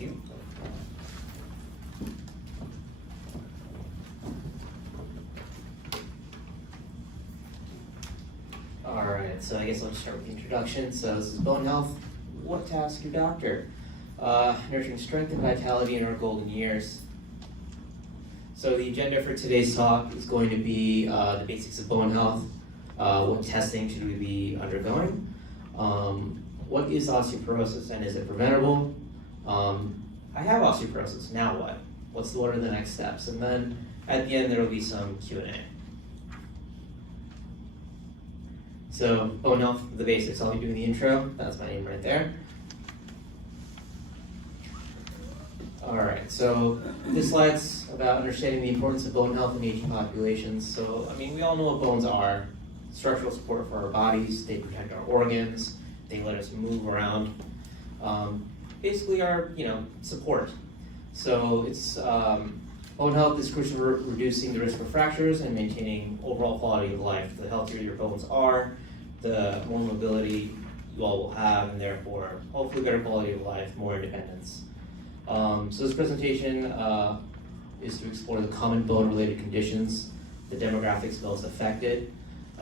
Thank you. All right, so I guess I'll just start with the introduction. So this is Bone Health. What to ask your doctor? Nurturing strength and vitality in our golden years. So the agenda for today's talk is going to be the basics of bone health. What testing should we be undergoing? What is osteoporosis and is it preventable? I have osteoporosis, now what? What are the next steps? And then at the end there will be some Q&A. So bone health, the basics. I'll be doing the intro. That's my name right there. All right, so this slide's about understanding the importance of bone health in aging populations. So, I mean, we all know what bones are. Structural support for our bodies. They protect our organs. They let us move around. Basically our, support. So it's, bone health is crucial for reducing the risk of fractures and maintaining overall quality of life. The healthier your bones are, the more mobility you all will have, and therefore, hopefully better quality of life, more independence. So this presentation is to explore the common bone-related conditions, the demographics most affected,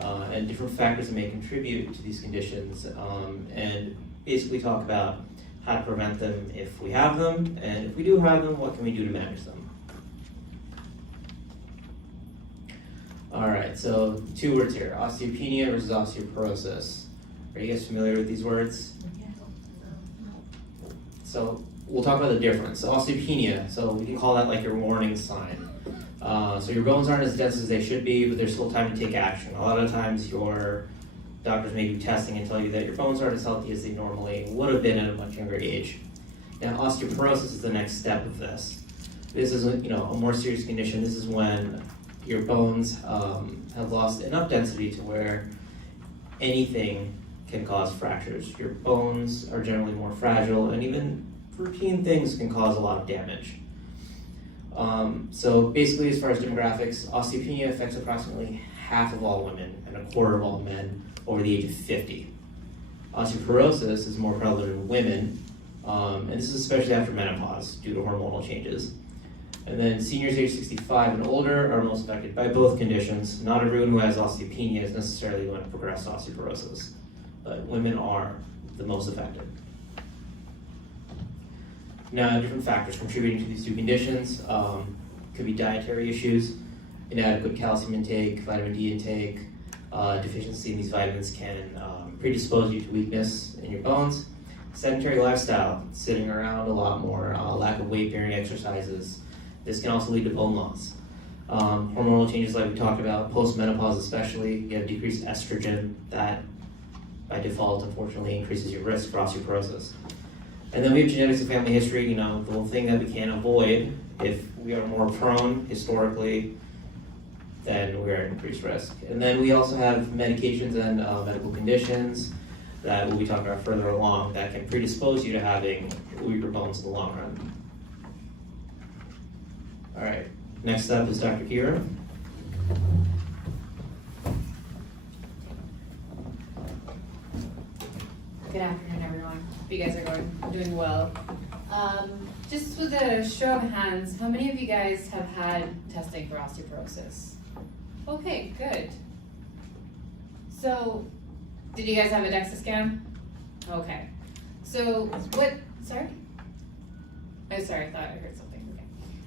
and different factors that may contribute to these conditions, and basically talk about how to prevent them if we have them, and if we do have them, what can we do to manage them. All right, so 2 words here, osteopenia versus osteoporosis. Are you guys familiar with these words? So we'll talk about the difference. So osteopenia, so we can call that like your warning sign. So your bones aren't as dense as they should be, but there's still time to take action. A lot of times your doctors may do testing and tell you that your bones aren't as healthy as they normally would have been at a much younger age. Now osteoporosis is the next step of this. This is a more serious condition. This is when your bones have lost enough density to where anything can cause fractures. Your bones are generally more fragile, and even routine things can cause a lot of damage. So basically, as far as demographics, osteopenia affects approximately half of all women and a quarter of all men over the age of 50. Osteoporosis is more prevalent in women, and this is especially after menopause due to hormonal changes. And then seniors age 65 and older are most affected by both conditions. Not everyone who has osteopenia is necessarily going to progress to osteoporosis, but women are the most affected. Now, different factors contributing to these 2 conditions could be dietary issues, inadequate calcium intake, vitamin D intake. Deficiency in these vitamins can predispose you to weakness in your bones. Sedentary lifestyle, sitting around a lot more, lack of weight-bearing exercises. This can also lead to bone loss. Hormonal changes like we talked about, post-menopause especially, you have decreased estrogen that by default unfortunately increases your risk for osteoporosis. And then we have genetics and family history, the one thing that we can't avoid. If we are more prone historically, then we're at increased risk. And then we also have medications and medical conditions that we'll be talking about further along that can predispose you to having weaker bones in the long run. All right, next up is Dr. Kira. Good afternoon, everyone. Hope you guys are doing well. Just with a show of hands, how many of you guys have had testing for osteoporosis? Okay, good. So, did you guys have a DEXA scan? Okay. So, sorry? Oh, sorry, I thought I heard something. Okay.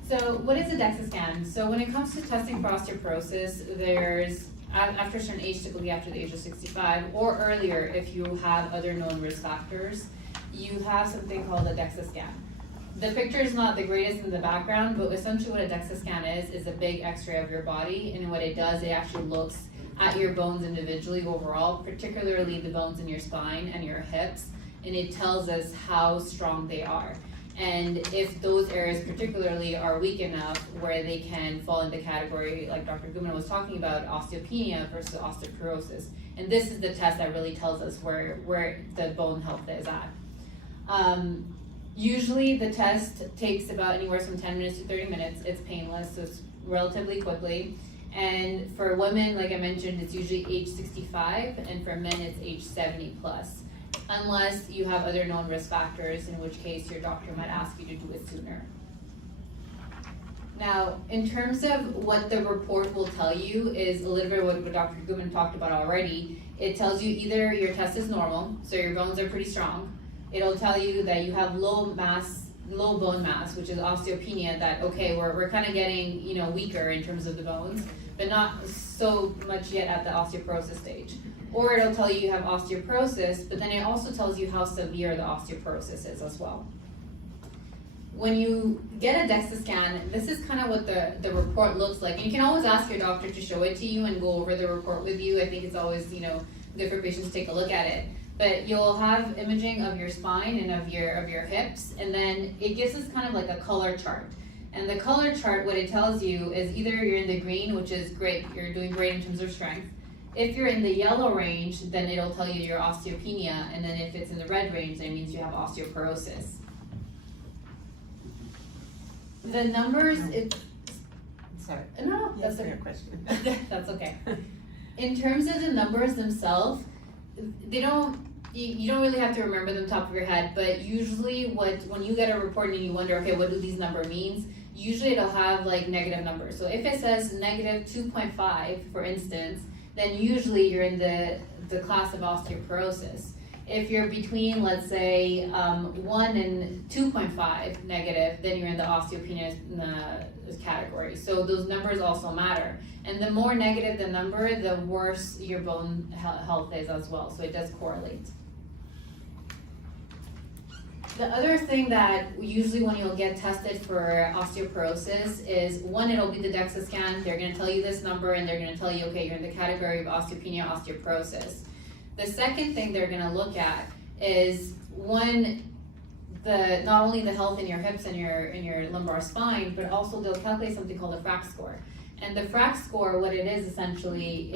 So, what is a DEXA scan? So, when it comes to testing for osteoporosis, there's after a certain age, typically after the age of 65 or earlier, if you have other known risk factors, you have something called a DEXA scan. The picture is not the greatest in the background, but essentially what a DEXA scan is a big x-ray of your body, and what it does, it actually looks at your bones individually overall, particularly the bones in your spine and your hips, and it tells us how strong they are. And if those areas particularly are weak enough where they can fall in the category, like Dr. Gumana was talking about, osteopenia versus osteoporosis. And this is the test that really tells us where the bone health is at. Usually the test takes about anywhere from 10 minutes to 30 minutes. It's painless, so it's relatively quickly. And for women, like I mentioned, it's usually age 65, and for men, it's age 70 plus. unless you have other known risk factors, in which case your doctor might ask you to do it sooner. Now, in terms of what the report will tell you is a little bit of what Dr. Goodman talked about already. It tells you either your test is normal, so your bones are pretty strong. It'll tell you that you have low bone mass, which is osteopenia, that, okay, we're kind of getting, weaker in terms of the bones, but not so much yet at the osteoporosis stage. Or it'll tell you have osteoporosis, but then it also tells you how severe the osteoporosis is as well. When you get a DEXA scan, this is kind of what the report looks like. And you can always ask your doctor to show it to you and go over the report with you. I think it's always, good for patients to take a look at it. But you'll have imaging of your spine and of your hips, and then it gives us kind of like a color chart. And the color chart, what it tells you is either you're in the green, which is great, you're doing great in terms of strength. If you're in the yellow range, then it'll tell you your osteopenia, and then if it's in the red range, then it means you have osteoporosis. The numbers, Sorry. no, that's Answer okay. your question. That's okay. In terms of the numbers themselves, you don't really have to remember them top of your head, but usually when you get a report and you wonder, okay, what do these numbers mean? Usually it'll have like negative numbers. So if it says negative 2.5, for instance, then usually you're in the class of osteoporosis. If you're between, let's say, 1 and 2.5 negative, then you're in the osteopenia category. So those numbers also matter. And the more negative the number, the worse your bone health is as well. So it does correlate. The other thing that usually when you'll get tested for osteoporosis is, one, it'll be the DEXA scan. They're going to tell you this number, and they're going to tell you, okay, you're in the category of osteopenia, osteoporosis. The second thing they're going to look at is, one, not only the health in your hips and your lumbar spine, but also they'll calculate something called a FRAX score. And the FRAX score, what it is essentially,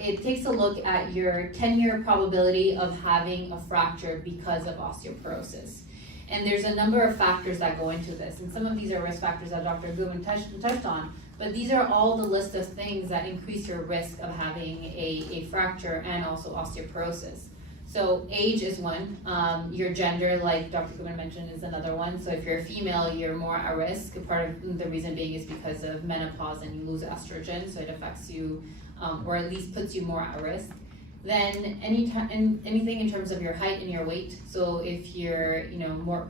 it takes a look at your 10-year probability of having a fracture because of osteoporosis. And there's a number of factors that go into this, and some of these are risk factors that Dr. Goodman touched on, but these are all the list of things that increase your risk of having a fracture and also osteoporosis. So age is one, your gender, like Dr. Goodman mentioned, is another one. So if you're a female, you're more at risk. Part of the reason being is because of menopause and you lose estrogen, so it affects you, or at least puts you more at risk. Then anything in terms of your height and your weight. So if you're more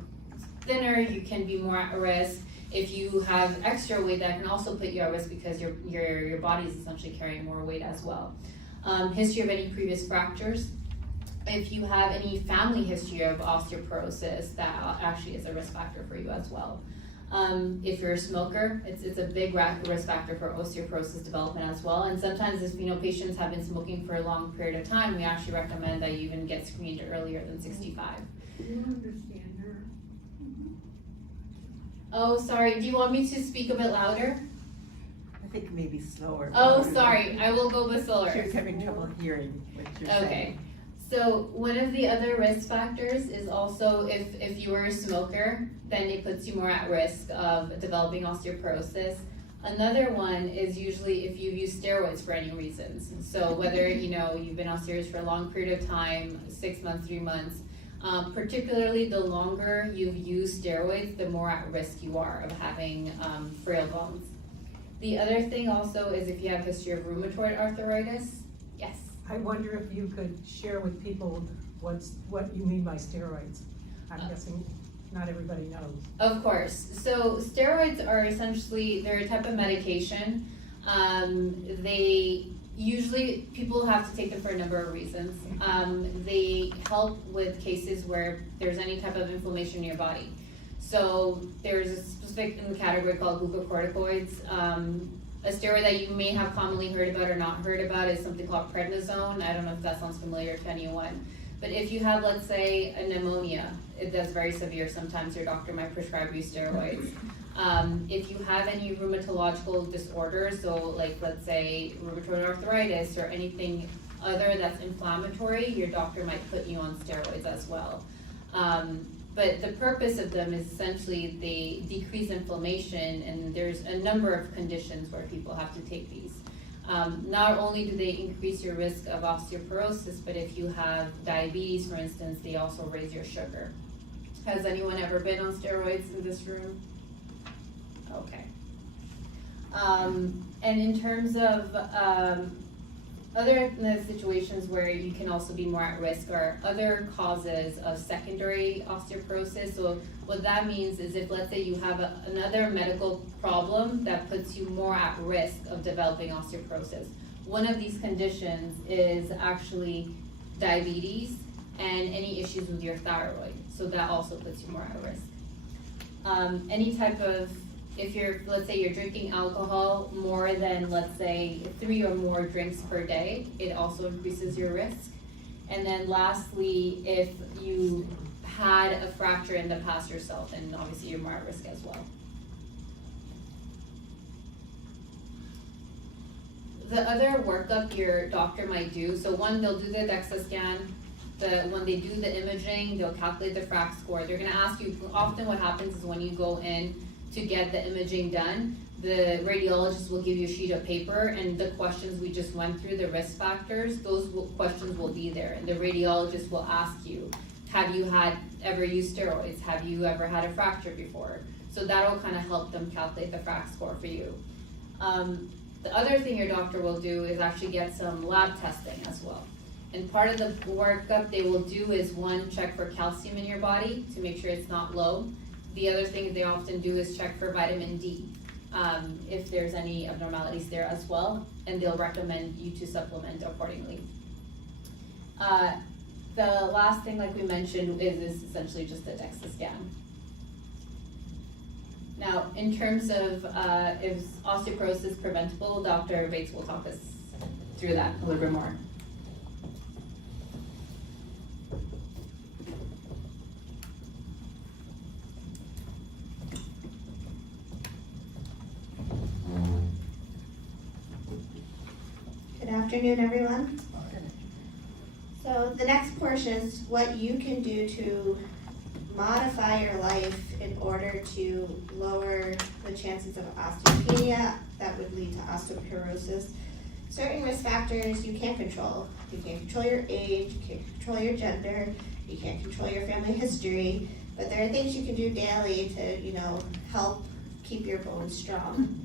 thinner, you can be more at risk. If you have extra weight, that can also put you at risk because your body is essentially carrying more weight as well. History of any previous fractures. If you have any family history of osteoporosis, that actually is a risk factor for you as well. If you're a smoker, it's a big risk factor for osteoporosis development as well. And sometimes if patients have been smoking for a long period of time, we actually recommend that you even get screened earlier than 65. Do you understand her? Oh, sorry. Do you want me to speak a bit louder? I think maybe slower. Oh, sorry. I will go a bit slower. She was having trouble hearing what you're Okay. saying. So one of the other risk factors is also if you are a smoker, then it puts you more at risk of developing osteoporosis. Another one is usually if you use steroids for any reasons. So whether you've been on steroids for a long period of time, 6 months, 3 months, particularly the longer you've used steroids, the more at risk you are of having frail bones. The other thing also is if you have a history of rheumatoid arthritis. Yes. I wonder if you could share with people what you mean by steroids. I'm guessing not everybody knows. Of course. So steroids are essentially, they're a type of medication. They usually, people have to take them for a number of reasons. They help with cases where there's any type of inflammation in your body. So there's a specific category called glucocorticoids. A steroid that you may have commonly heard about or not heard about is something called prednisone. I don't know if that sounds familiar to anyone. But if you have, let's say, a pneumonia, that's very severe. Sometimes your doctor might prescribe you steroids. If you have any rheumatological disorders, so like let's say rheumatoid arthritis or anything other that's inflammatory, your doctor might put you on steroids as well. But the purpose of them is essentially they decrease inflammation, and there's a number of conditions where people have to take these. Not only do they increase your risk of osteoporosis, but if you have diabetes, for instance, they also raise your sugar. Has anyone ever been on steroids in this room? Okay. And in terms of other situations where you can also be more at risk are other causes of secondary osteoporosis. So what that means is if, let's say, you have another medical problem that puts you more at risk of developing osteoporosis. One of these conditions is actually diabetes and any issues with your thyroid. So that also puts you more at risk. Any type of, if you're, let's say you're drinking alcohol more than, let's say, 3 or more drinks per day, it also increases your risk. And then lastly, if you had a fracture in the past yourself, then obviously you're more at risk as well. The other workup your doctor might do, so one, they'll do the DEXA scan. When they do the imaging, they'll calculate the FRAX score. They're gonna ask you, often what happens is when you go in to get the imaging done, the radiologist will give you a sheet of paper and the questions we just went through, the risk factors, questions will be there. And the radiologist will ask you, have you ever used steroids? Have you ever had a fracture before? So that'll kind of help them calculate the FRAX score for you. The other thing your doctor will do is actually get some lab testing as well. And part of the workup they will do is one, check for calcium in your body to make sure it's not low. The other thing they often do is check for vitamin D, if there's any abnormalities there as well, and they'll recommend you to supplement accordingly. The last thing, like we mentioned, is essentially just a DEXA scan. Now, in terms of is osteoporosis preventable, Dr. Bates will talk us through that a little bit more. Good afternoon, everyone. So the next portion is what you can do to modify your life in order to lower the chances of osteopenia that would lead to osteoporosis. Certain risk factors you can't control. You can't control your age, you can't control your gender, you can't control your family history, but there are things you can do daily to, help keep your bones strong.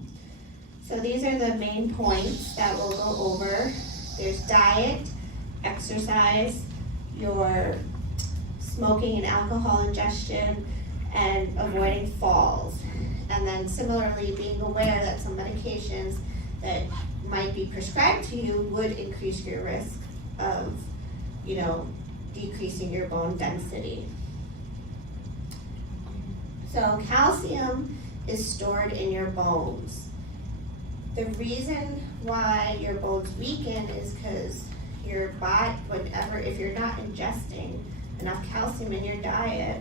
So these are the main points that we'll go over. There's diet, exercise, your smoking and alcohol ingestion, and avoiding falls. And then similarly, being aware that some medications that might be prescribed to you would increase your risk of, decreasing your bone density. So calcium is stored in your bones. The reason why your bones weaken is because your body, if you're not ingesting enough calcium in your diet,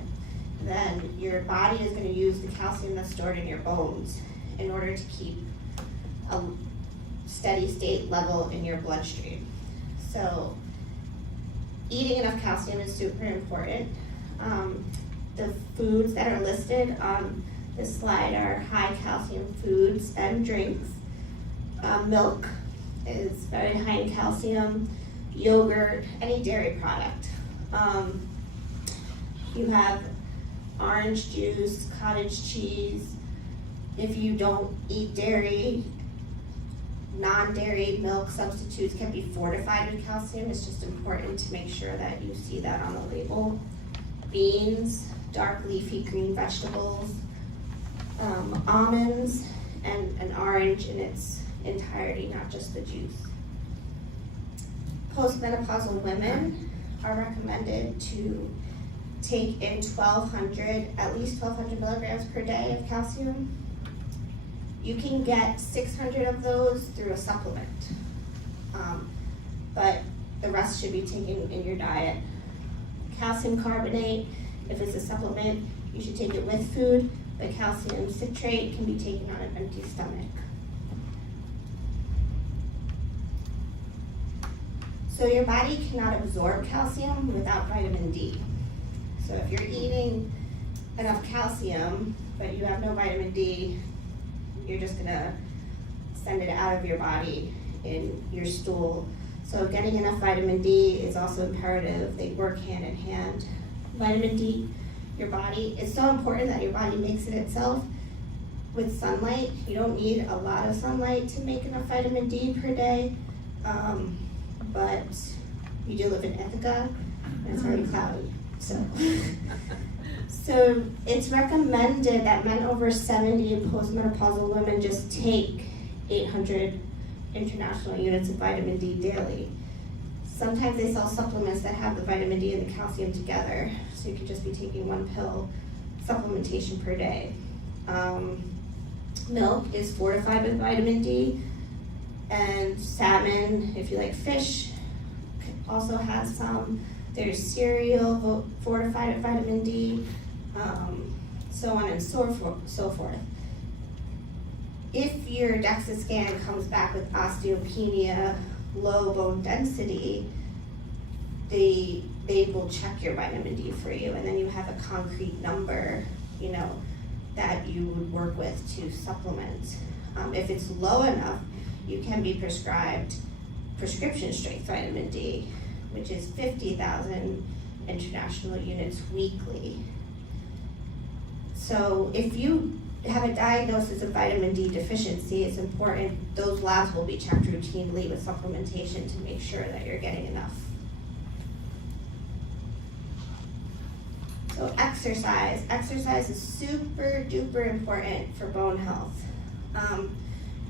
then your body is going to use the calcium that's stored in your bones in order to keep a steady state level in your bloodstream. So eating enough calcium is super important. The foods that are listed on this slide are high calcium foods and drinks. Milk is very high in calcium, yogurt, any dairy product. You have orange juice, cottage cheese. If you don't eat dairy, non-dairy milk substitutes can be fortified with calcium. It's just important to make sure that you see that on the label. Beans, dark leafy green vegetables, almonds, and an orange in its entirety, not just the juice. Postmenopausal women are recommended to take in at least 1,200 milligrams per day of calcium. You can get 600 of those through a supplement, but the rest should be taken in your diet. Calcium carbonate, if it's a supplement, you should take it with food, but calcium citrate can be taken on an empty stomach. So your body cannot absorb calcium without vitamin D. So if you're eating enough calcium, but you have no vitamin D, you're just gonna send it out of your body in your stool. So getting enough vitamin D is also imperative. They work hand in hand. Vitamin D, your body, it's so important that your body makes it itself with sunlight. You don't need a lot of sunlight to make enough vitamin D per day. But you do live in Ithaca, and it's very cloudy, so. So it's recommended that men over 70 and postmenopausal women just take 800 international units of vitamin D daily. Sometimes they sell supplements that have the vitamin D and the calcium together, so you could just be taking one pill supplementation per day. Milk is fortified with vitamin D, and salmon, if you like fish, also has some. There's cereal fortified with vitamin D, so on and so forth. If your DEXA scan comes back with osteopenia, low bone density, they will check your vitamin D for you, and then you have a concrete number, that you would work with to supplement. If it's low enough, you can be prescribed prescription strength vitamin D, which is 50,000 international units weekly. So if you have a diagnosis of vitamin D deficiency, it's important, those labs will be checked routinely with supplementation to make sure that you're getting enough. So exercise is super duper important for bone health.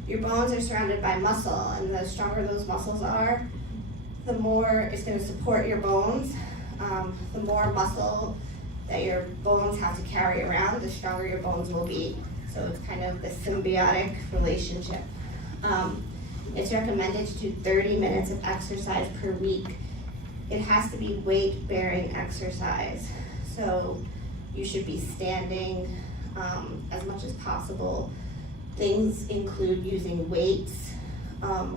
Your bones are surrounded by muscle, and the stronger those muscles are, the more it's going to support your bones. The more muscle that your bones have to carry around, the stronger your bones will be. So it's kind of the symbiotic relationship. It's recommended to do 30 minutes of exercise per week. It has to be weight-bearing exercise. So you should be standing as much as possible. Things include using weights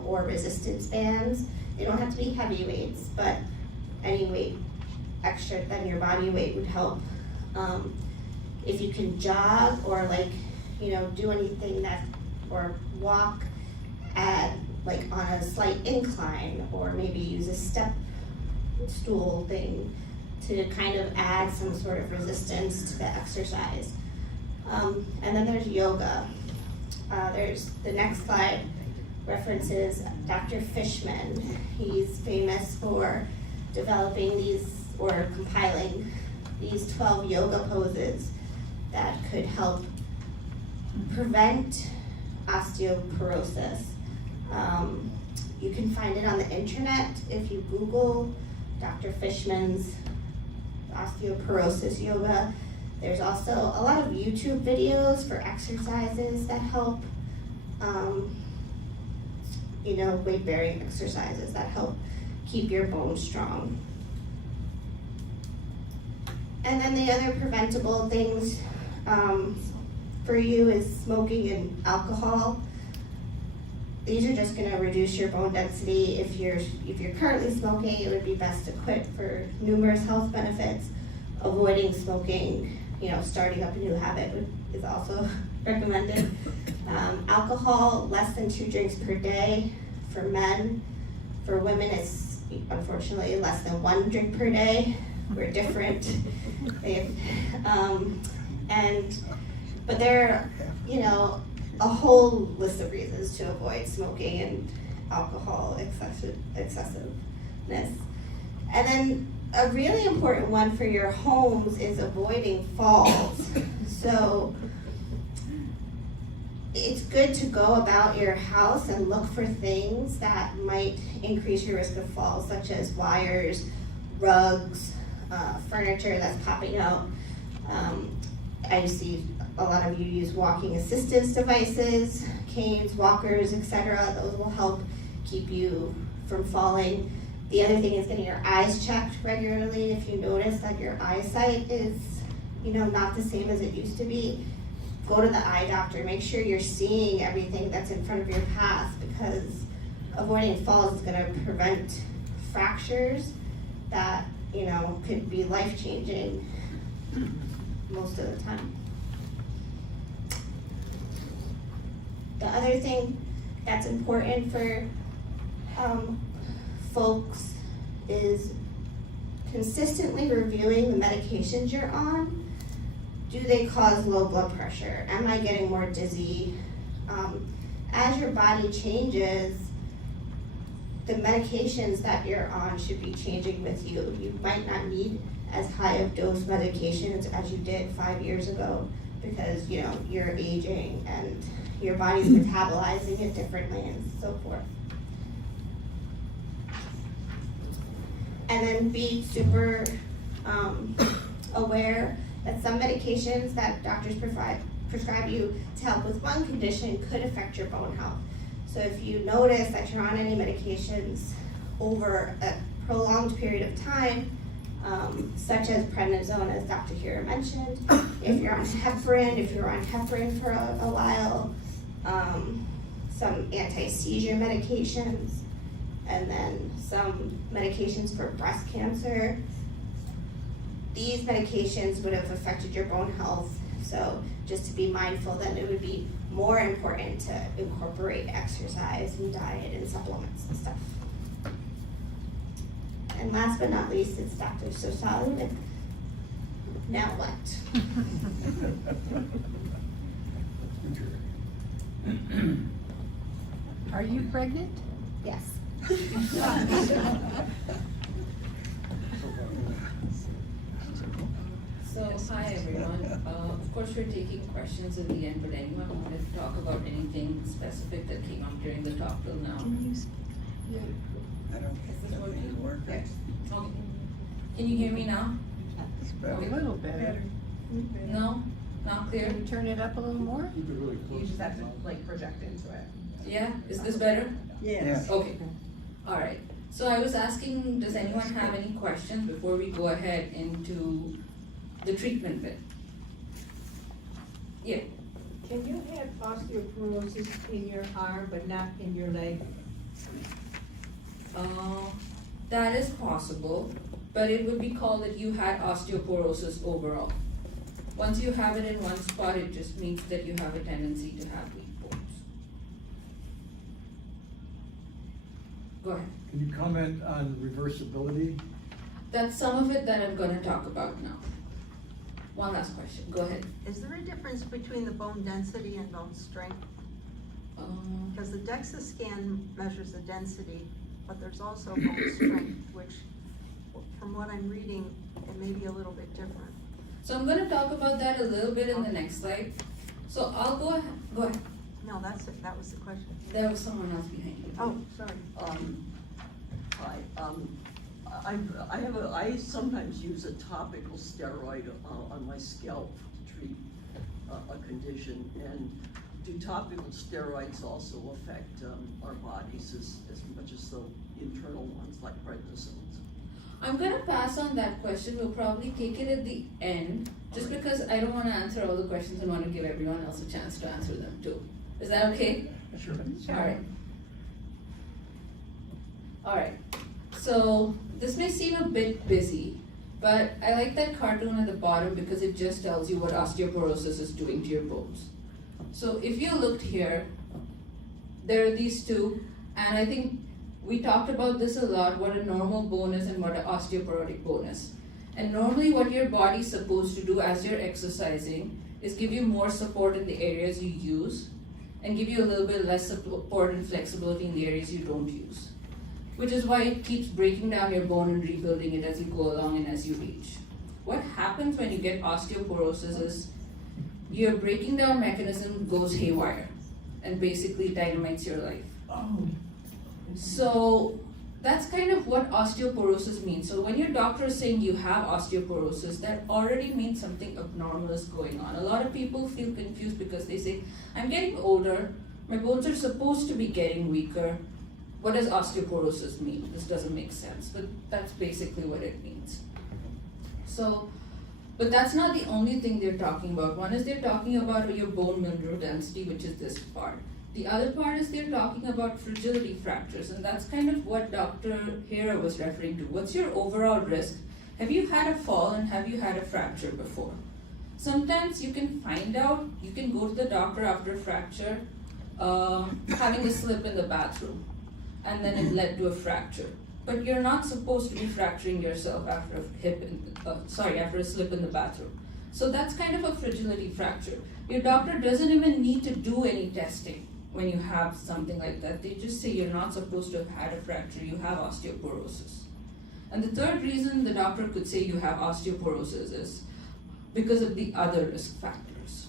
or resistance bands. They don't have to be heavy weights, but any weight extra than your body weight would help. If you can jog or do anything or walk on a slight incline, or maybe use a step stool thing to kind of add some sort of resistance to the exercise. And then there's yoga. There's the next slide references Dr. Fishman. He's famous for developing or compiling these 12 yoga poses that could help prevent osteoporosis. You can find it on the internet if you Google Dr. Fishman's osteoporosis yoga. There's also a lot of YouTube videos for exercises that help, weight-bearing exercises that help keep your bones strong. And then the other preventable things for you is smoking and alcohol. These are just going to reduce your bone density. If you're currently smoking, it would be best to quit for numerous health benefits. Avoiding smoking, starting up a new habit is also recommended. Alcohol, less than 2 drinks per day for men. For women, it's unfortunately less than 1 drink per day. We're different. But there are, a whole list of reasons to avoid smoking and alcohol excessiveness. And then a really important one for your homes is avoiding falls. So it's good to go about your house and look for things that might increase your risk of falls, such as wires, rugs, furniture that's popping out. I see a lot of you use walking assistance devices, canes, walkers, etc. Those will help keep you from falling. The other thing is getting your eyes checked regularly. If you notice that your eyesight is, not the same as it used to be, go to the eye doctor. Make sure you're seeing everything that's in front of your path, because avoiding falls is going to prevent fractures that, could be life-changing most of the time. The other thing that's important for folks is consistently reviewing the medications you're on. Do they cause low blood pressure? Am I getting more dizzy? As your body changes, the medications that you're on should be changing with you. You might not need as high of dose medications as you did 5 years ago because you're aging and your body's metabolizing it differently and so forth. And then be super aware that some medications that doctors prescribe you to help with one condition could affect your bone health. So if you notice that you're on any medications over a prolonged period of time, such as prednisone, as Dr. Hira mentioned, if you're on heparin for a while, some anti-seizure medications, and then some medications for breast cancer, these medications would have affected your bone health. So just to be mindful that it would be more important to incorporate exercise and diet and supplements and stuff. And last but not least, it's Dr. Sosali with now what? Are you pregnant? Yes. So, hi everyone. Of course, we're taking questions at the end, but anyone wanted to talk about anything specific that came up during the talk till now? I don't Is this working? Yes. Okay. Can you hear me now? A little better. No? Not clear? Can you turn it up a little more? You just have to like project into it. Yeah? Is this better? Yes. Okay. All right. So I was asking, does anyone have any questions before we go ahead into the treatment bit? Yeah. Can you have osteoporosis in your arm but not in your leg? That is possible, but it would be called that you had osteoporosis overall. Once you have it in one spot, it just means that you have a tendency to have weak bones. Go ahead. Can you comment on reversibility? That's some of it that I'm gonna talk about now. One last question, go ahead. Is there a difference between the bone density and bone strength? Because the DEXA scan measures the density, but there's also bone strength, which, from what I'm reading, it may be a little bit different. So I'm gonna talk about that a little bit in the next slide. So I'll go ahead. No, that's it, that was the question. There was someone else behind you. Oh, sorry. Hi, I sometimes use a topical steroid on my scalp to treat a condition, and do topical steroids also affect our bodies as much as the internal ones like prednisone? I'm gonna pass on that question, we'll probably take it at the end, just because I don't wanna answer all the questions and wanna give everyone else a chance to answer them too. Is that okay? Sure. Alright, so this may seem a bit busy, but I like that cartoon at the bottom because it just tells you what osteoporosis is doing to your bones. So if you looked here, there are these two, and I think we talked about this a lot, what a normal bone is and what an osteoporotic bone is. And normally what your body's supposed to do as you're exercising is give you more support in the areas you use and give you a little bit less support and flexibility in the areas you don't use. Which is why it keeps breaking down your bone and rebuilding it as you go along and as you age. What happens when you get osteoporosis is your breaking down mechanism goes haywire and basically dynamites your life. So that's kind of what osteoporosis means. So when your doctor is saying you have osteoporosis, that already means something abnormal is going on. A lot of people feel confused because they say, I'm getting older, my bones are supposed to be getting weaker. What does osteoporosis mean? This doesn't make sense, but that's basically what it means. So, but that's not the only thing they're talking about. One is they're talking about your bone mineral density, which is this part. The other part is they're talking about fragility fractures, and that's kind of what Dr. Hira was referring to. What's your overall risk? Have you had a fall and have you had a fracture before? Sometimes you can find out, you can go to the doctor after a fracture, having a slip in the bathroom. and then it led to a fracture. But you're not supposed to be fracturing yourself after after a slip in the bathroom. So that's kind of a fragility fracture. Your doctor doesn't even need to do any testing when you have something like that. They just say you're not supposed to have had a fracture, you have osteoporosis. And the third reason the doctor could say you have osteoporosis is because of the other risk factors.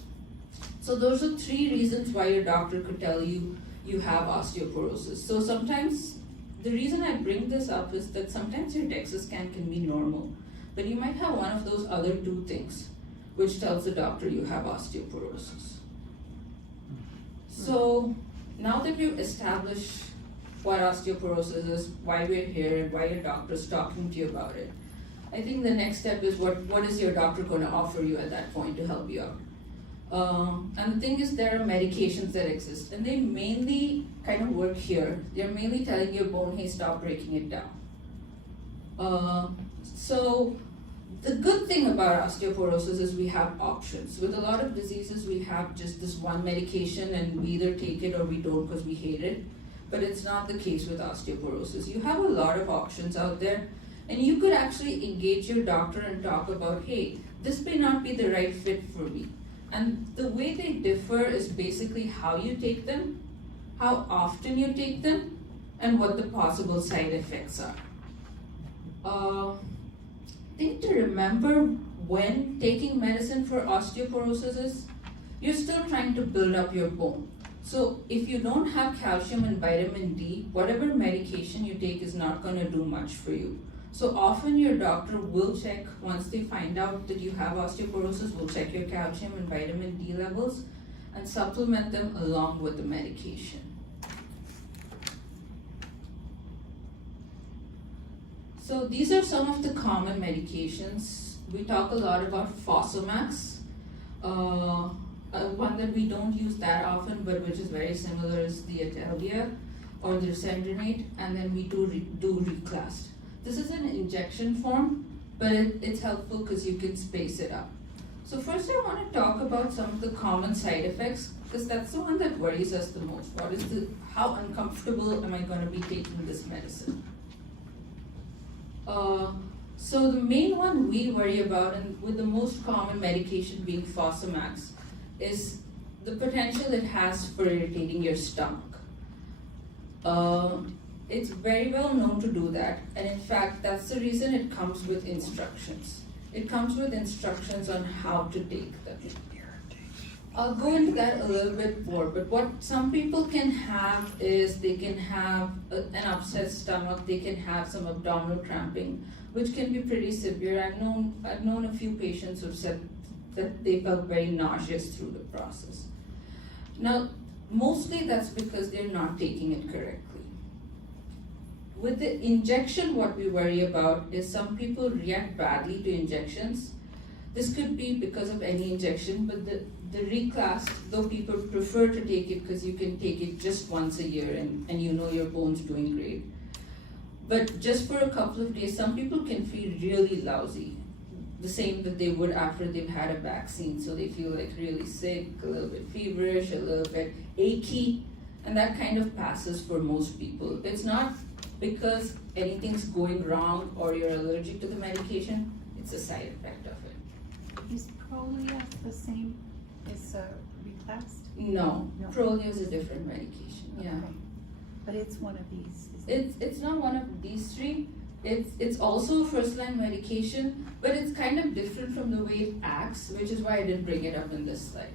So those are 3 reasons why your doctor could tell you you have osteoporosis. So sometimes, the reason I bring this up is that sometimes your DEXA scan can be normal, but you might have one of those other 2 things which tells the doctor you have osteoporosis. So now that we've established what osteoporosis is, why we're here, and why your doctor's talking to you about it, I think the next step is what is your doctor going to offer you at that point to help you out. And the thing is, there are medications that exist, and they mainly kind of work here. They're mainly telling your bone, hey, stop breaking it down. So the good thing about osteoporosis is we have options. With a lot of diseases, we have just this one medication, and we either take it or we don't because we hate it. But it's not the case with osteoporosis. You have a lot of options out there, and you could actually engage your doctor and talk about, hey, this may not be the right fit for me. And the way they differ is basically how you take them, how often you take them, and what the possible side effects are. Thing to remember when taking medicine for osteoporosis is, you're still trying to build up your bone. So if you don't have calcium and vitamin D, whatever medication you take is not going to do much for you. So often your doctor will check, once they find out that you have osteoporosis, will check your calcium and vitamin D levels and supplement them along with the medication. So these are some of the common medications. We talk a lot about Fosamax. One that we don't use that often, but which is very similar, is the Atelia or the Resendronate, and then we do Reclast. This is an injection form, but it's helpful because you can space it up. So first I want to talk about some of the common side effects, because that's the one that worries us the most. How uncomfortable am I going to be taking this medicine? So the main one we worry about, and with the most common medication being Fosamax, is the potential it has for irritating your stomach. It's very well known to do that, and in fact, that's the reason it comes with instructions. It comes with instructions on how to take them. I'll go into that a little bit more, but what some people can have is they can have an upset stomach, they can have some abdominal cramping, which can be pretty severe. I've known a few patients who've said that they felt very nauseous through the process. Now, mostly that's because they're not taking it correctly. With the injection, what we worry about is some people react badly to injections. This could be because of any injection, but the Reclast, though people prefer to take it because you can take it just once a year and you know your bone's doing great. But just for a couple of days, some people can feel really lousy. The same that they would after they've had a vaccine. So they feel like really sick, a little bit feverish, a little bit achy, and that kind of passes for most people. It's not because anything's going wrong or you're allergic to the medication, it's a side effect of it. Is Prolia the same as Reclast? No, No. Prolia is a different medication, yeah. Okay. But it's one of these, isn't it? It's not one of these 3. It's also a first-line medication, but it's kind of different from the way it acts, which is why I didn't bring it up in this slide.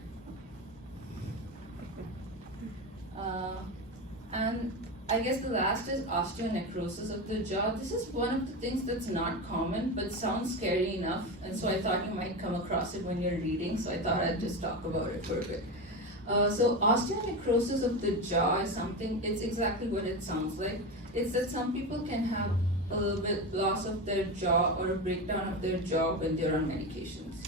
And I guess the last is osteonecrosis of the jaw. This is one of the things that's not common, but sounds scary enough, and so I thought you might come across it when you're reading, so I thought I'd just talk about it for a bit. So osteonecrosis of the jaw is something, it's exactly what it sounds like. It's that some people can have a little bit loss of their jaw or a breakdown of their jaw when they're on medications.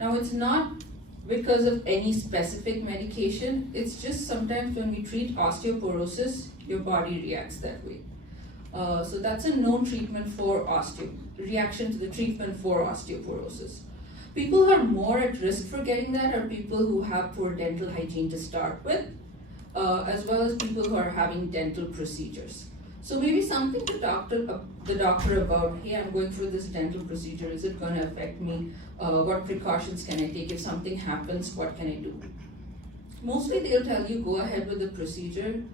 Now, it's not because of any specific medication, it's just sometimes when we treat osteoporosis, your body reacts that way. So that's a known treatment for reaction to the treatment for osteoporosis. People who are more at risk for getting that are people who have poor dental hygiene to start with, as well as people who are having dental procedures. So maybe something to talk to the doctor about, hey, I'm going through this dental procedure, is it gonna affect me? What precautions can I take? If something happens, what can I do? Mostly they'll tell you go ahead with the procedure.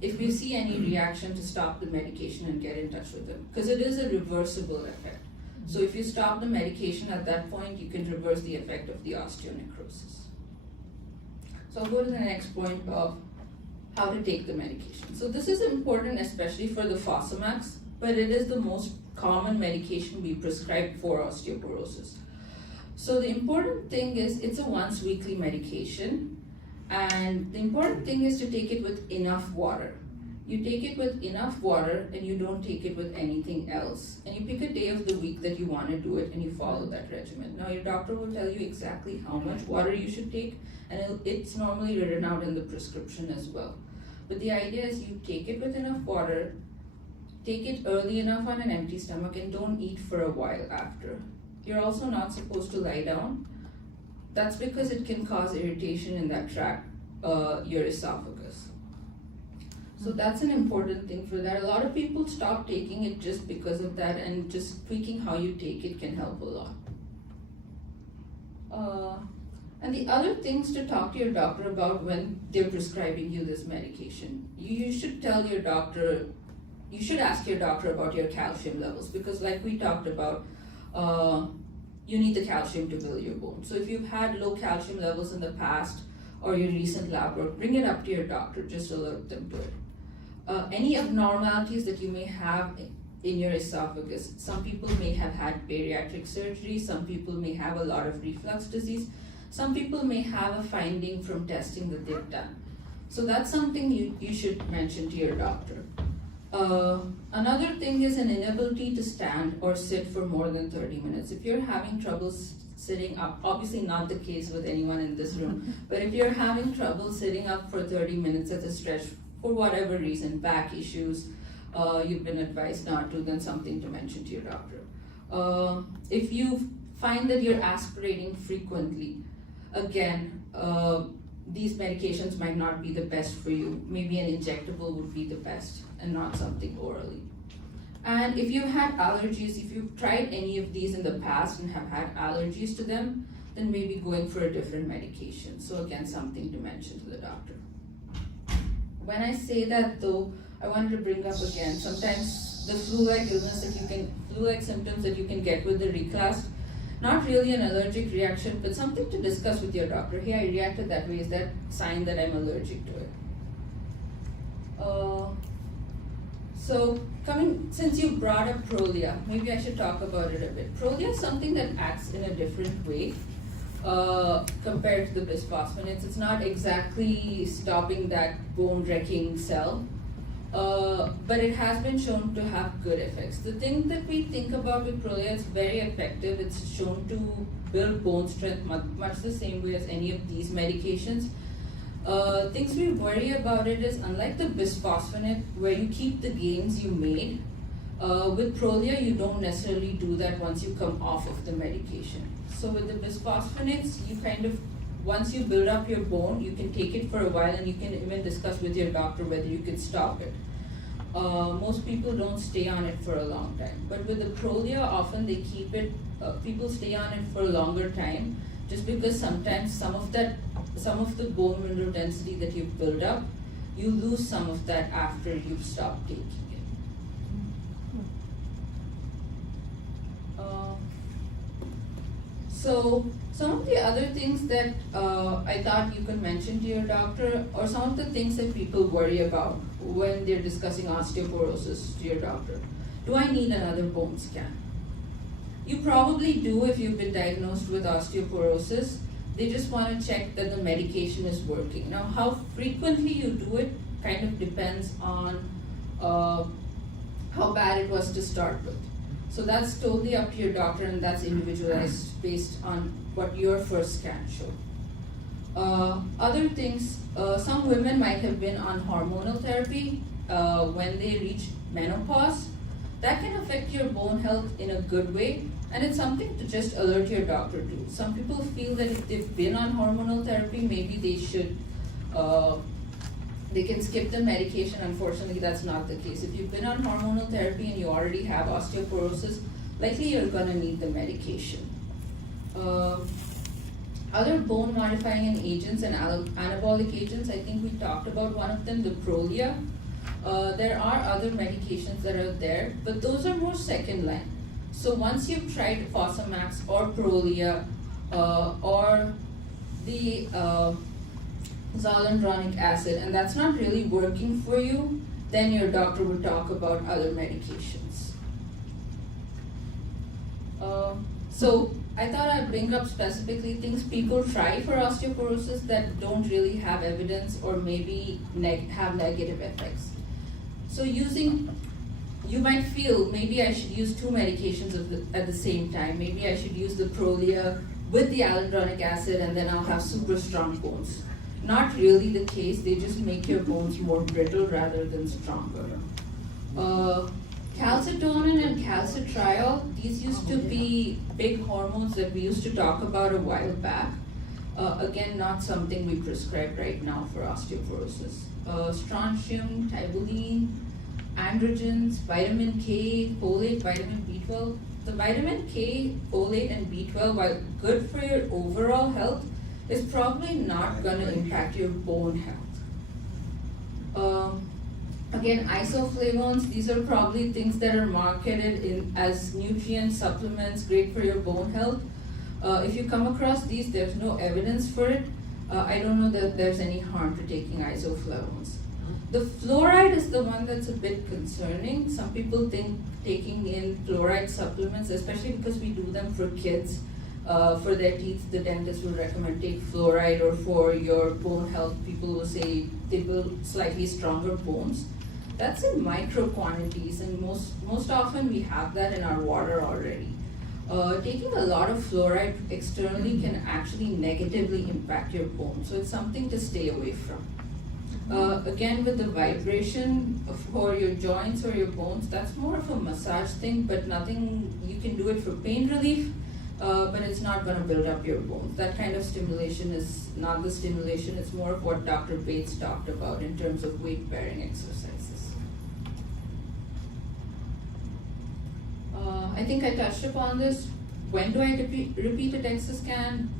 If you see any reaction, to stop the medication and get in touch with them, because it is a reversible effect. So if you stop the medication at that point, you can reverse the effect of the osteonecrosis. So I'll go to the next point of how to take the medication. So this is important especially for the Fosamax, but it is the most common medication we prescribe for osteoporosis. So the important thing is it's a once weekly medication, and the important thing is to take it with enough water. You take it with enough water and you don't take it with anything else. And you pick a day of the week that you want to do it and you follow that regimen. Now your doctor will tell you exactly how much water you should take, and it's normally written out in the prescription as well. But the idea is you take it with enough water, take it early enough on an empty stomach, and don't eat for a while after. You're also not supposed to lie down. That's because it can cause irritation in that tract, your esophagus. So that's an important thing for that. A lot of people stop taking it just because of that, and just tweaking how you take it can help a lot. And the other things to talk to your doctor about when they're prescribing you this medication. You should tell your doctor, you should ask your doctor about your calcium levels, because like we talked about, you need the calcium to build your bone. So if you've had low calcium levels in the past or your recent lab work, bring it up to your doctor, just alert them to it. Any abnormalities that you may have in your esophagus. Some people may have had bariatric surgery, some people may have a lot of reflux disease, some people may have a finding from testing that they've done. So that's something you should mention to your doctor. Another thing is an inability to stand or sit for more than 30 minutes. If you're having trouble sitting up, obviously not the case with anyone in this room, but if you're having trouble sitting up for 30 minutes at a stretch for whatever reason, back issues, you've been advised not to, then something to mention to your doctor. If you find that you're aspirating frequently, again, these medications might not be the best for you. Maybe an injectable would be the best and not something orally. And if you've had allergies, if you've tried any of these in the past and have had allergies to them, then maybe going for a different medication. So again, something to mention to the doctor. When I say that though, I wanted to bring up again, sometimes the flu-like flu-like symptoms that you can get with the reclass, not really an allergic reaction, but something to discuss with your doctor. Hey, I reacted that way, is that a sign that I'm allergic to it? Since you brought up Prolia, maybe I should talk about it a bit. Prolia is something that acts in a different way compared to the bisphosphonates. It's not exactly stopping that bone-wrecking cell, but it has been shown to have good effects. The thing that we think about with Prolia, it's very effective. It's shown to build bone strength much the same way as any of these medications. Things we worry about it is, unlike the bisphosphonate where you keep the gains you made, with Prolia you don't necessarily do that once you come off of the medication. So with the bisphosphonates, you once you build up your bone, you can take it for a while and you can even discuss with your doctor whether you can stop it. Most people don't stay on it for a long time. But with the Prolia, often they keep it, people stay on it for a longer time, just because sometimes some of the bone mineral density that you've built up, you lose some of that after you've stopped taking it. So some of the other things that I thought you could mention to your doctor, or some of the things that people worry about when they're discussing osteoporosis to your doctor. Do I need another bone scan? You probably do if you've been diagnosed with osteoporosis. They just want to check that the medication is working. Now, how frequently you do it kind of depends on how bad it was to start with. So that's totally up to your doctor, and that's individualized based on what your first scan showed. Other things, some women might have been on hormonal therapy when they reach menopause. That can affect your bone health in a good way, and it's something to just alert your doctor to. Some people feel that if they've been on hormonal therapy, maybe they should they can skip the medication. Unfortunately, that's not the case. If you've been on hormonal therapy and you already have osteoporosis, likely you're gonna need the medication. Other bone modifying agents and anabolic agents, I think we talked about one of them, the Prolia. There are other medications that are there, but those are more second line. So once you've tried Fosamax or Prolia, or the zoledronic acid, and that's not really working for you, then your doctor would talk about other medications. So I thought I'd bring up specifically things people try for osteoporosis that don't really have evidence or maybe have negative effects. So you might feel maybe I should use two medications at the same time. Maybe I should use the Prolia with the zoledronic acid and then I'll have super strong bones. Not really the case, they just make your bones more brittle rather than stronger. Calcitonin and calcitriol, these used to be big hormones that we used to talk about a while back. Again, not something we prescribe right now for osteoporosis. Strontium, tibulin, androgens, vitamin K, folate, vitamin B12. The vitamin K, folate, and B12, while good for your overall health, is probably not going to impact your bone health. Again, isoflavones, these are probably things that are marketed as nutrient supplements, great for your bone health. If you come across these, there's no evidence for it. I don't know that there's any harm to taking isoflavones. The fluoride is the one that's a bit concerning. Some people think taking in fluoride supplements, especially because we do them for kids, for their teeth, the dentist will recommend take fluoride, or for your bone health, people will say they build slightly stronger bones. That's in micro quantities, and most often we have that in our water already. Taking a lot of fluoride externally can actually negatively impact your bones, so it's something to stay away from. Again, with the vibration for your joints or your bones, that's more of a massage thing, but nothing, you can do it for pain relief, but it's not going to build up your bones. That kind of stimulation is not the stimulation, it's more of what Dr. Bates talked about in terms of weight-bearing exercises. I think I touched upon this. When do I repeat a DEXA scan?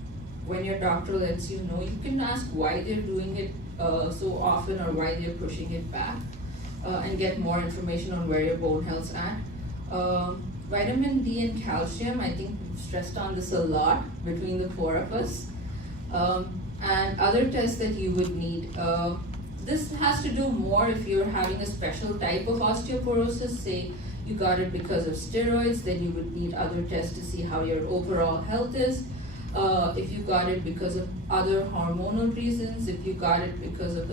When your doctor lets you know. You can ask why they're doing it so often or why they're pushing it back, and get more information on where your bone health's at. Vitamin D and calcium, I think we've stressed on this a lot between the four of us. And other tests that you would need. This has to do more if you're having a special type of osteoporosis, say you got it because of steroids, then you would need other tests to see how your overall health is. If you got it because of other hormonal reasons, if you got it because of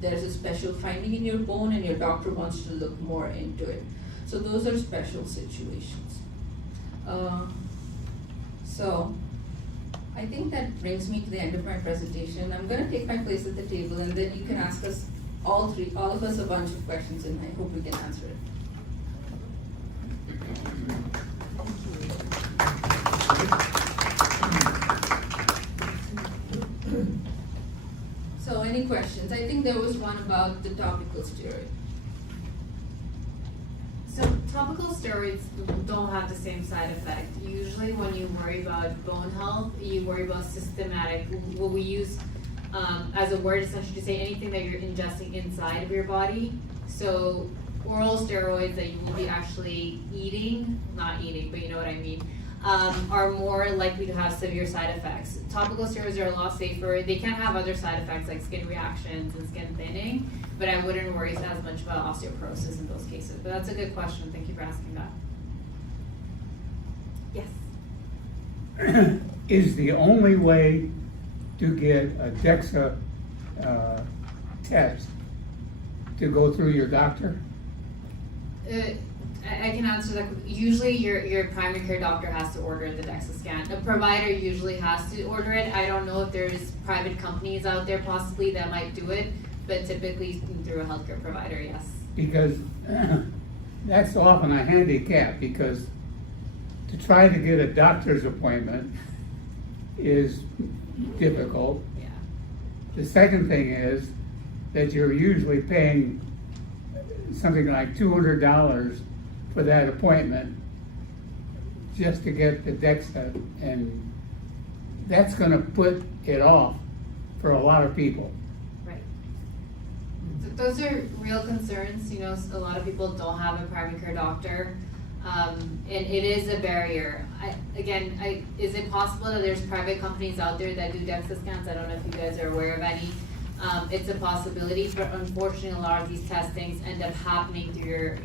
there's a special finding in your bone and your doctor wants to look more into it. So those are special situations. So I think that brings me to the end of my presentation. I'm going to take my place at the table, and then you can ask us all of us a bunch of questions, and I hope we can answer it. So any questions? I think there was one about the topical steroid. So topical steroids don't have the same side effect. Usually when you worry about bone health, you worry about systematic, what we use as a word essentially to say anything that you're ingesting inside of your body. So oral steroids that you will be actually eating, not eating, but you know what I mean, are more likely to have severe side effects. Topical steroids are a lot safer. They can have other side effects like skin reactions and skin thinning, but I wouldn't worry as much about osteoporosis in those cases. But that's a good question. Thank you for asking that. Yes? Is the only way to get a DEXA test to go through your doctor? I can answer that. Usually your primary care doctor has to order the DEXA scan. A provider usually has to order it. I don't know if there's private companies out there possibly that might do it, but typically through a healthcare provider, yes. Because that's often a handicap, because to try to get a doctor's appointment is difficult. Yeah. The second thing is, that you're usually paying something like $200 for that appointment just to get the DEXA, and that's gonna put it off for a lot of people. Right. Those are real concerns, you know, a lot of people don't have a primary care doctor. And it is a barrier. Is it possible that there's private companies out there that do DEXA scans? I don't know if you guys are aware of any. It's a possibility, but unfortunately, a lot of these testings end up happening through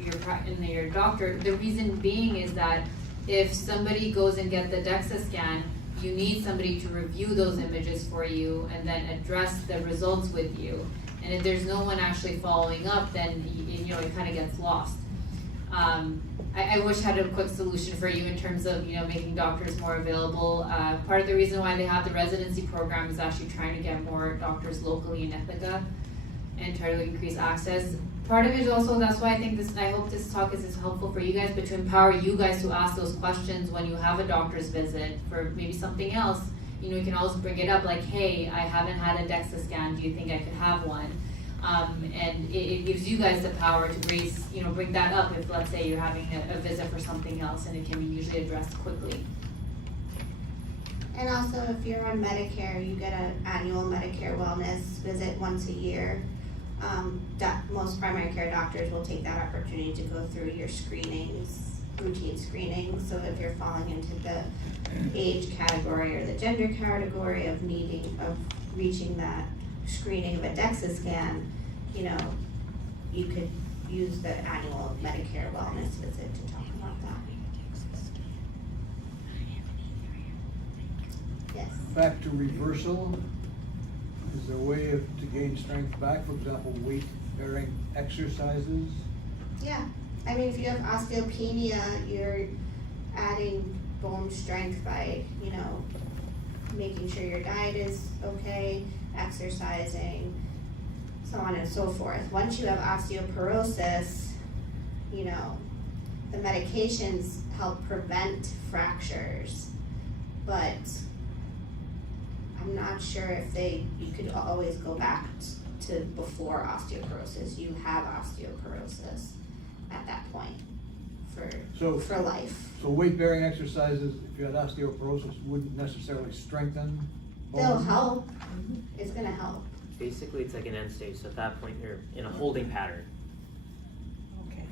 your doctor. The reason being is that if somebody goes and gets the DEXA scan, you need somebody to review those images for you and then address the results with you. And if there's no one actually following up, then you know it kind of gets lost. I wish I had a quick solution for you in terms of, you know, making doctors more available. Part of the reason why they have the residency program is actually trying to get more doctors locally in Ithaca and try to increase access. Part of it is also, that's why I hope this talk is helpful for you guys, but to empower you guys to ask those questions when you have a doctor's visit for maybe something else. You know, you can always bring it up like, hey, I haven't had a DEXA scan, do you think I could have one? And it gives you guys the power to bring that up if, let's say, you're having a visit for something else, and it can be usually addressed quickly. And also, if you're on Medicare, you get an annual Medicare wellness visit once a year. Most primary care doctors will take that opportunity to go through your screenings, routine screenings. So if you're falling into the age category or the gender category of reaching that screening of a DEXA scan, you know, you could use the annual Medicare wellness visit to talk about that. Yes. Back to reversal, is there a way to gain strength back, for example, weight-bearing exercises? Yeah, I mean, if you have osteopenia, you're adding bone strength by, you know, making sure your diet is okay, exercising, so on and so forth. Once you have osteoporosis, you know, the medications help prevent fractures, but I'm not sure if you could always go back to before osteoporosis. You have osteoporosis at that point for life. So weight-bearing exercises, if you had osteoporosis, wouldn't necessarily strengthen bones? They'll help. It's gonna help. Basically, it's like an end stage, so at that point, you're in a holding pattern. Okay.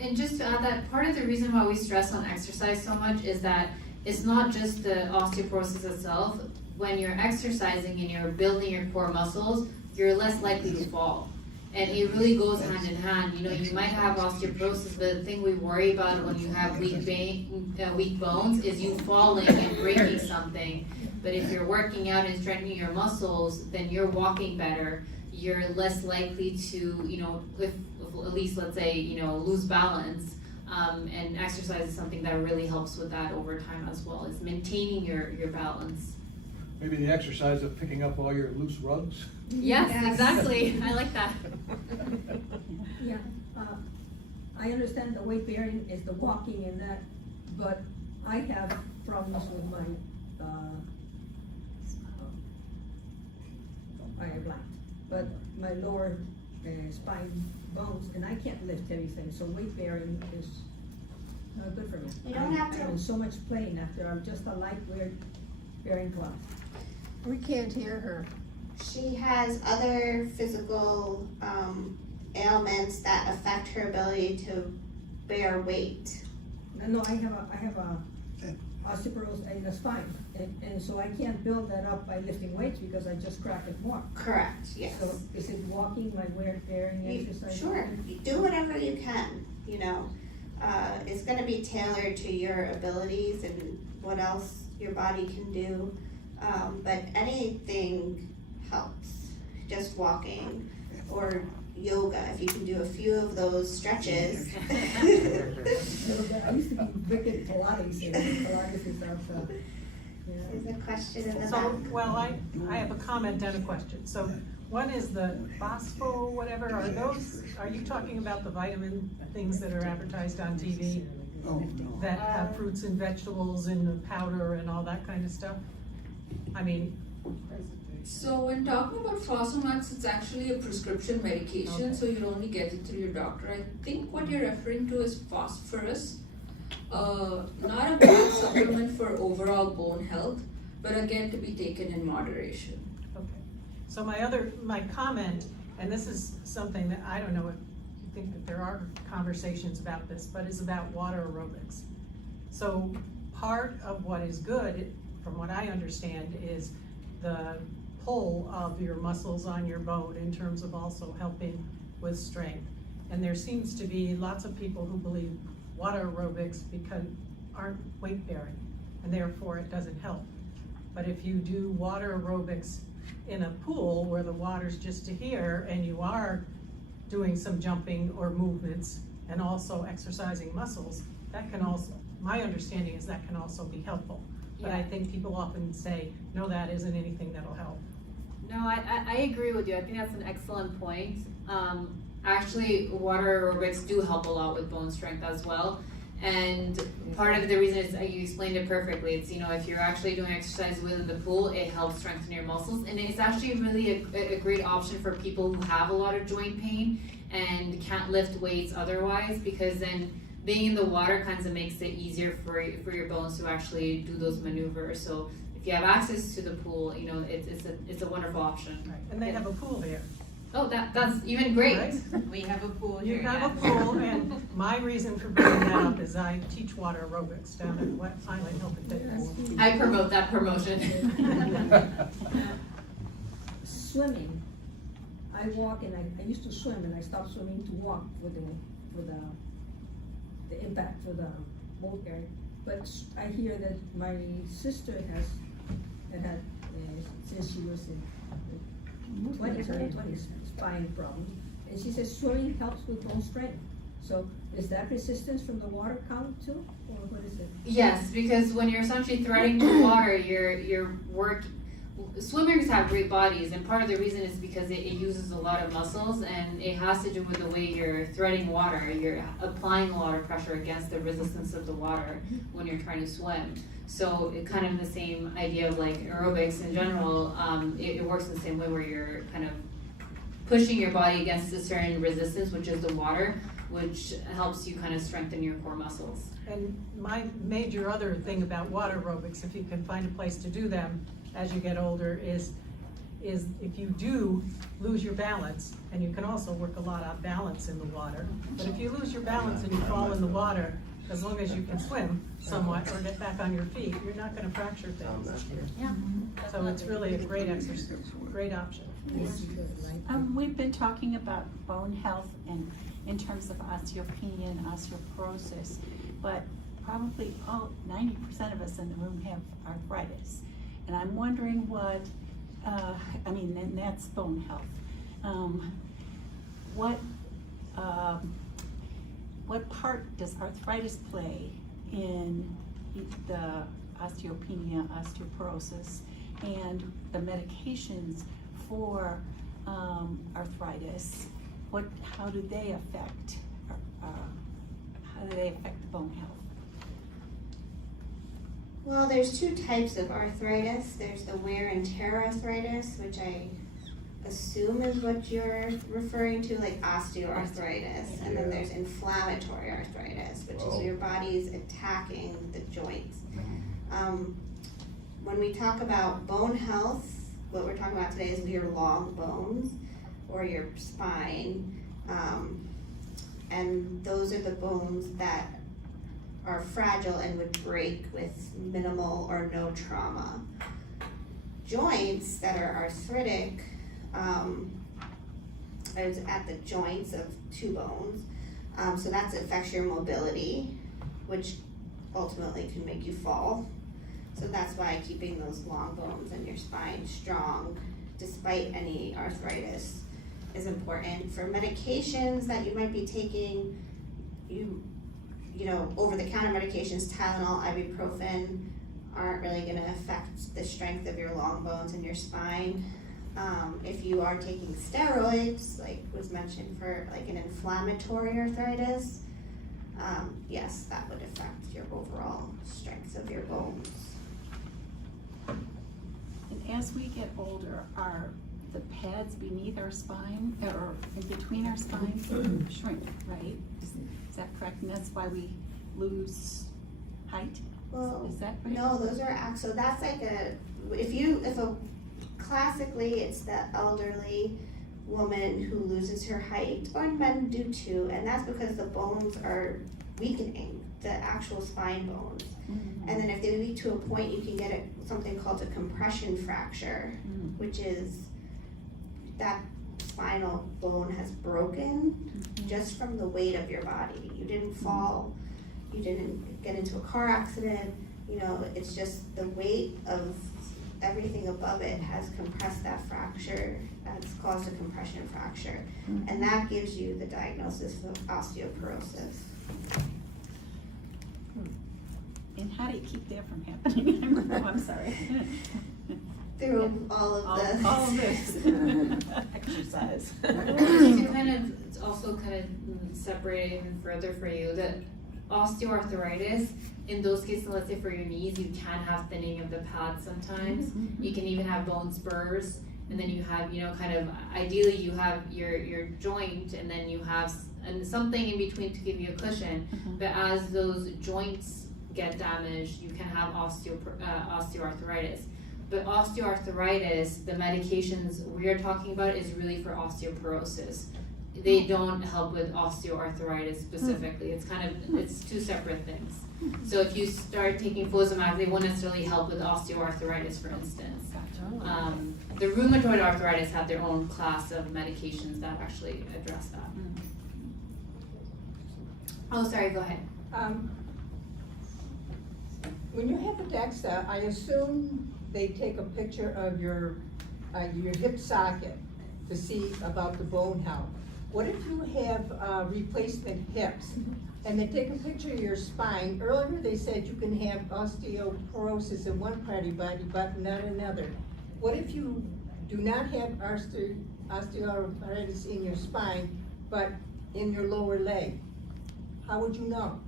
And just to add that, part of the reason why we stress on exercise so much is that it's not just the osteoporosis itself. When you're exercising and you're building your core muscles, you're less likely to fall. And it really goes hand in hand. You know, you might have osteoporosis, but the thing we worry about when you have weak bones is you falling and breaking something. But if you're working out and strengthening your muscles, then you're walking better. You're less likely to, you know, at least let's say, you know, lose balance. And exercise is something that really helps with that over time as well. It's maintaining your balance. Maybe the exercise of picking up all your loose rugs? Yes, exactly. I like that. Yeah, I understand the weight bearing is the walking and that, but I have problems with my, I have lacked, but my lower spine bones, and I can't lift anything, so weight bearing is not good for me. You don't have to- I'm in so much pain after I'm just a lightweight bearing class. We can't hear her. She has other physical ailments that affect her ability to bear weight. No, I have a osteoporosis in the spine, and so I can't build that up by lifting weights because I just crack it more. Correct, yes. So is it walking, my weight bearing exercise? Sure, you do whatever you can, you know. It's gonna be tailored to your abilities and what else your body can do. But anything helps, just walking or yoga, if you can do a few of those stretches. I used to be big at Pilates, and Pilates is out, yeah. There's a question in the So, back. well, I have a comment and a question. So, one is the phospho, whatever, are you talking about the vitamin things that are advertised on TV? Oh, no. That have fruits and vegetables in the powder and all that kind of stuff? I mean, So when talking about Fosamax, it's actually a prescription medication, Okay. so you'll only get it through your doctor. I think what you're referring to is phosphorus. Not a bad supplement for overall bone health, but again to be taken in moderation. Okay, so my comment, and this is something that I don't know if you think that there are conversations about this, but is about water aerobics. So part of what is good, from what I understand, is the pull of your muscles on your bone in terms of also helping with strength. And there seems to be lots of people who believe water aerobics aren't weight bearing, and therefore it doesn't help. But if you do water aerobics in a pool where the water's just to here and you are doing some jumping or movements and also exercising muscles, that can also, my understanding is that can also be helpful. But I think people often say, no, that isn't anything that'll help. No, I agree with you. I think that's an excellent point. Actually, water aerobics do help a lot with bone strength as well. And part of the reason is, you explained it perfectly. It's, if you're actually doing exercise within the pool, it helps strengthen your muscles. And it's actually really a great option for people who have a lot of joint pain and can't lift weights otherwise, because then being in the water kind of makes it easier for your bones to actually do those maneuvers. So if you have access to the pool, it's a wonderful option. Right. And they have a pool there. Oh, that's even great. Right? We have a pool You here. have a pool, and my reason for bringing that up is I teach water aerobics down at West Island Health and Fitness. I promote that promotion. Swimming, I walk and I used to swim and I stopped swimming to walk for the impact for the boat area. But I hear that my sister had since she was in early 20s, spine problems. And she says swimming helps with bone strength. So is that resistance from the water count too, or what is it? Yes, because when you're essentially threading the water, swimmers have great bodies, and part of the reason is because it uses a lot of muscles, and it has to do with the way you're threading water. You're applying a lot of pressure against the resistance of the water when you're trying to swim. So it kind of the same idea of like aerobics in general, it works in the same way where you're kind of pushing your body against a certain resistance, which is the water, which helps you kind of strengthen your core muscles. And my major other thing about water aerobics, if you can find a place to do them as you get older, is if you do lose your balance, and you can also work a lot on balance in the water, but if you lose your balance and you fall in the water, as long as you can swim somewhat or get back on your feet, you're not gonna fracture things. Yeah. So it's really a great exercise, great option. We've been talking about bone health and in terms of osteopenia and osteoporosis, but probably 90% of us in the room have arthritis. And I'm wondering and that's bone health. What part does arthritis play in the osteopenia, osteoporosis, and the medications for arthritis? How do they affect the bone health? Well, there's two types of arthritis. There's the wear and tear arthritis, which I assume is what you're referring to, like osteoarthritis. And then there's inflammatory arthritis, which is your body's attacking the joints. When we talk about bone health, what we're talking about today is your long bones or your spine. And those are the bones that are fragile and would break with minimal or no trauma. Joints that are arthritic is at the joints of two bones. So that affects your mobility, which ultimately can make you fall. So that's why keeping those long bones in your spine strong, despite any arthritis, is important. For medications that you might be taking, over-the-counter medications, Tylenol, ibuprofen, aren't really going to affect the strength of your long bones in your spine. If you are taking steroids, like was mentioned for like an inflammatory arthritis, yes, that would affect your overall strength of your bones. as we get older, are the pads beneath our spine or in between our spines shrink, right? Is that correct? And that's why we lose height? Well, Is that right? no, those are so that's like classically it's the elderly woman who loses her height, or men do too, and that's because the bones are weakening, the actual spine bones. Mm-hmm. And then if they lead to a point, you can get something called a compression fracture, which is that spinal bone has broken just from the weight of your body. You didn't fall, you didn't get into a car accident, you know, it's just the weight of everything above it has compressed that fracture, that's caused a compression fracture. And that gives you the diagnosis of osteoporosis. And how do you keep that from happening? Oh, I'm sorry. Through all of this. All of this. Exercise. To kind of, it's also kind of separate it even further for you, that osteoarthritis, in those cases, let's say for your knees, you can have thinning of the pads sometimes. You can even have bone spurs, and then you have, you know, kind of, ideally you have your joint, and then you have something in between to give you a cushion. But as those joints get damaged, you can have osteoarthritis. But osteoarthritis, the medications we're talking about is really for osteoporosis. They don't help with osteoarthritis specifically. It's kind of, it's two separate things. So if you start taking Fosamax, they won't necessarily help with osteoarthritis, for instance. The rheumatoid arthritis have their own class of medications that actually address that. Oh, sorry, go ahead. When you have a DEXA, I assume they take a picture of your hip socket to see about the bone health. What if you have replacement hips and they take a picture of your spine? Earlier they said you can have osteoporosis in one part of your body but not another. What if you do not have osteoarthritis in your spine but in your lower leg? How would you know?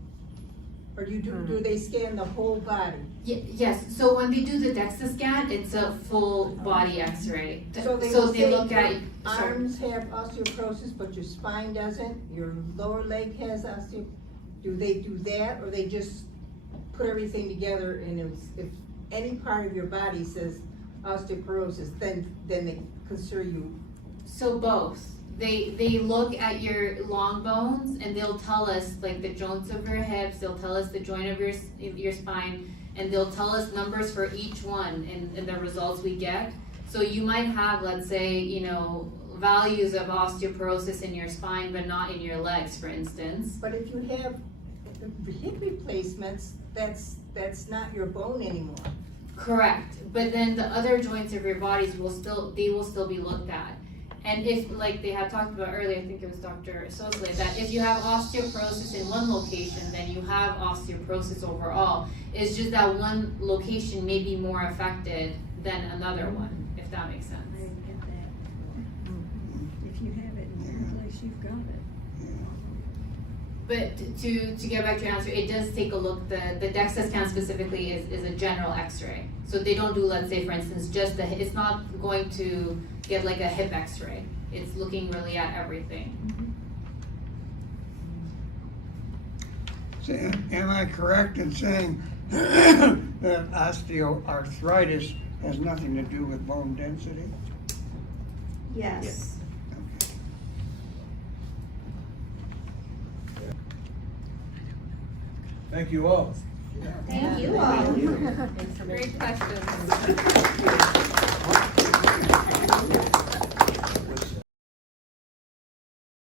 Or do they scan the whole body? Yes, so when they do the DEXA scan, it's a full body x-ray. So they look at, your arms have osteoporosis, but your spine doesn't, your lower leg has do they do that, or they just put everything together and if any part of your body says osteoporosis, then they consider you? So both. They look at your long bones and they'll tell us like the joints of your hips, they'll tell us the joint of your spine, and they'll tell us numbers for each one in the results we get. So you might have, let's say, you know, values of osteoporosis in your spine but not in your legs, for instance. But if you have hip replacements, that's not your bone anymore. Correct, but then the other joints of your bodies will still be looked at. And if, like they had talked about earlier, I think it was Dr. Sosley, that if you have osteoporosis in one location, then you have osteoporosis overall. It's just that one location may be more affected than another one, if that makes sense. I get that. If you have it in one place, you've got it. But to get back to your answer, it does take a look, the DEXA scan specifically is a general x-ray. So they don't do, let's say for instance, just it's not going to get like a hip x-ray. It's looking really at everything. So, am I correct in saying that osteoarthritis has nothing to do with bone density? Yes. Thank you all. Thank you all. Great questions.